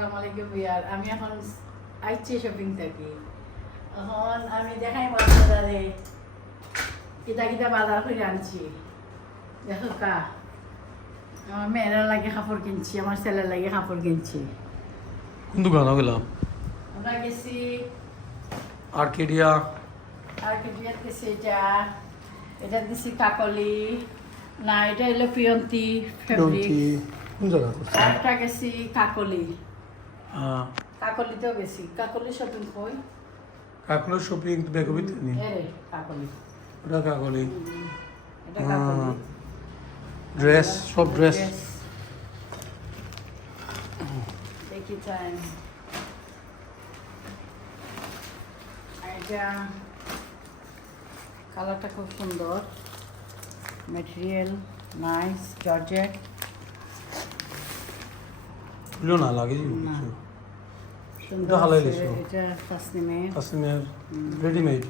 আসসালামু আলাইকুম বিয়ার। আমি এখন আইছি শপিং থেকে। এখন আমি দেখাই বাজারে কিতা কিতা বাজার করে আনছি। দেখো কা আমার মেয়েরা লাগে কাপড় কিনছি, আমার ছেলের লাগে কাপড় কিনছি। কোন দোকানে গেলাম? আমরা গেছি আর্কেডিয়া। আর্কেডিয়াত গেছি। এটা দিছি কাকলি, না এটা হলো পিয়ন্তি ফেব্রিক। কোন জায়গা? আরেকটা গেছি কাকলি, হ্যাঁ কাকলিতেও গেছি। কাকলি শপিং কই? কাকলি শপিং বেগবিত নি? এরে কাকলি, ওটা কাকলি। এটা কাকলি। ড্রেস, সব ড্রেস। দেখি চাই এটা কালারটা খুব সুন্দর, ম্যাটেরিয়াল নাইস, জর্জেট। খুলো না লাগে না, কিছু। সুন্দর এটা হালাই আছে। লিসো। এটা তাসনিমের, আসলে রেডিমেড।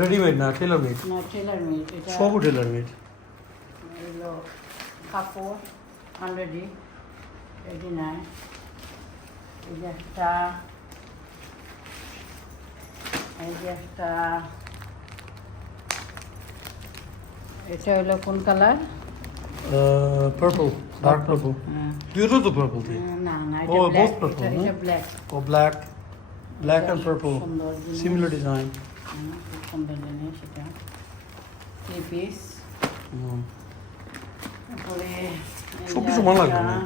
রেডিমেড না, টেলার মেড। না টেলার মেড। এটা সব টেলার মেড। হলো কাপড় অলরেডি রেডি নাই। এই যে একটা, এই যে একটা, এটা হলো কোন কালার? Purple, dark purple. দুটো তো পার্পল থি। না না, Oh, এটা ব্ল্যাক। both purple, এটা no? ব্ল্যাক। ও ব্ল্যাক, ব্ল্যাক এন্ড পার্পল। সুন্দর জিনিস। Similar design. খুব সুন্দর জিনিস এটা। 3 পিস। তারপরে এই সব যে কিছু ভালো লাগবে একটা- না।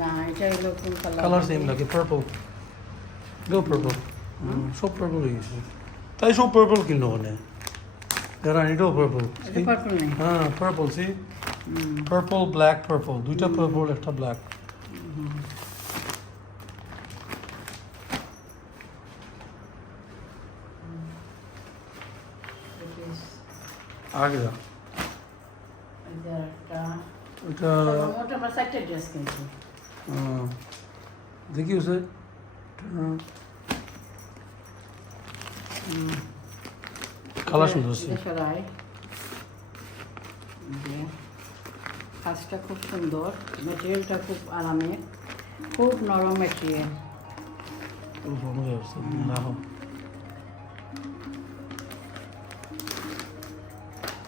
না এটা হলো কোন কালার? কালার সেম লাগে, পার্পল। গো পার্পল। সব পার্পল হয়ে গেছে। তাই সব পার্পল কিনো মানে। যারা এটাও পার্পল। এটা পার্পল নেই। হ্যাঁ পার্পল সি। পার্পল ব্ল্যাক পার্পল, দুইটা পার্পল একটা ব্ল্যাক। আগে যা এই যে একটা, ওটা মোট আমরা 4টা ড্রেস কিনছি। দেখি ওসে কালার সুন্দর আছে। এটা সরাই। যে কাজটা খুব সুন্দর, ম্যাটেরিয়ালটা খুব আরামের, খুব নরম ম্যাটেরিয়াল। মজা হচ্ছে না হোক।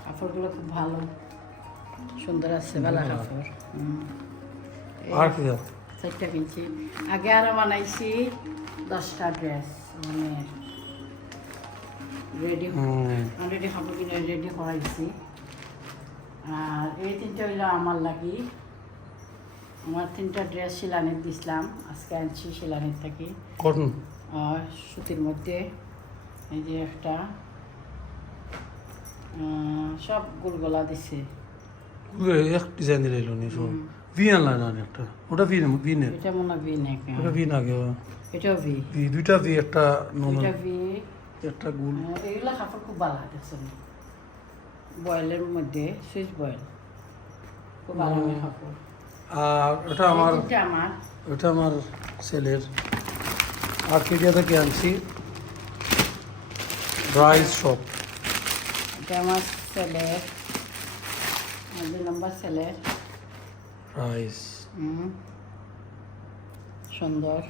কাপড়গুলো খুব ভালো, সুন্দর আছে, ভালো কাপড়। আর কি দাও? 4টা কিনছি। আগে আরো বানাইছি 10টা ড্রেস, মানে রেডি অলরেডি কাপড় কিনে রেডি করাইছি। আর এই 3টা হইলো আমার লাগি। আমার 3টা ড্রেস শিলানির দিছিলাম, আজকে আনছি শিলানির থেকে। কটন। আর সুতির মধ্যে এই যে একটা, সব গোলগোলা দিছে। এক ডিজাইন দিলে এলো নি সব। ভি আনলা না একটা। ওটা ভি নের। এটা মনে হয় ভি নেক। ওটা ভি না গে। এটাও ভি। ভি দুইটা ভি একটা নরমাল এটা ভি। একটা গোল। এগুলো কাপড় খুব ভালো দেখছেন, বয়েলের মধ্যে, সুইচ বয়েল, খুব ভালো কাপড়। আর ওটা আমার, এটা আমার, ওটা আমার ছেলের। আর্কেডিয়া থেকে আনছি, রাইস শপ। এটা আমার ছেলের, 2 নম্বর ছেলের। রাইস সুন্দর,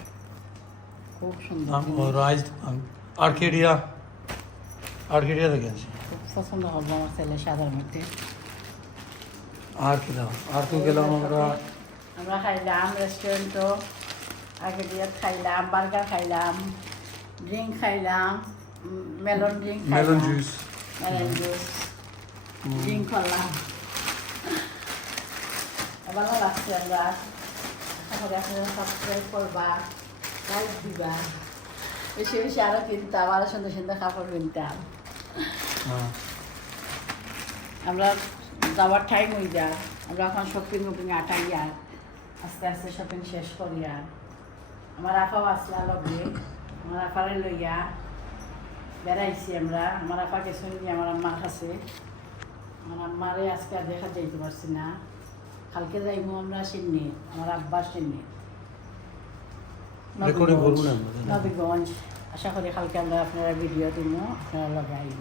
খুব সুন্দর, রাইস আর্কেডিয়া, আর্কেডিয়া থেকে আনছি। খুব পছন্দ হবে আমার ছেলের সাদার মধ্যে। আর কি দাও? আর তো গেলাম আমরা আমরা খাইলাম রেস্টুরেন্টও, আগে দিয়ে খাইলাম, বার্গার খাইলাম, ড্রিঙ্ক খাইলাম, মেলন ড্রিঙ্ক মেলন খাইলাম, জুস। মেলন জুস ড্রিঙ্ক করলাম। ভালো লাগছে। আমরা তারপরে আপনারা সাবস্ক্রাইব করবা, লাইক দিবা, বেশি বেশি আরও কিনতাম, আরও সুন্দর সুন্দর কাপড় কিনতাম। আমরা যাওয়ার টাইম হয়ে যায়, আমরা এখন শপিং উপিং আটাই আর আস্তে আস্তে শপিং শেষ করি। আর আমার আপাও আসলা লগে, আমার আপারে লইয়া বেড়াইছি আমরা। আমার আপা গেছেন গিয়ে আমার আম্মার কাছে। আমার আম্মারে আজকে আর দেখা যাইতে পারছি না, কালকে যাইবো আমরা সিডনি, আমার আব্বার সিডনি নবীগঞ্জ। আশা করি কালকে আমরা আপনারা ভিডিও দিব, আপনারা লগাইব।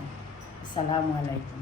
আসসালামু আলাইকুম।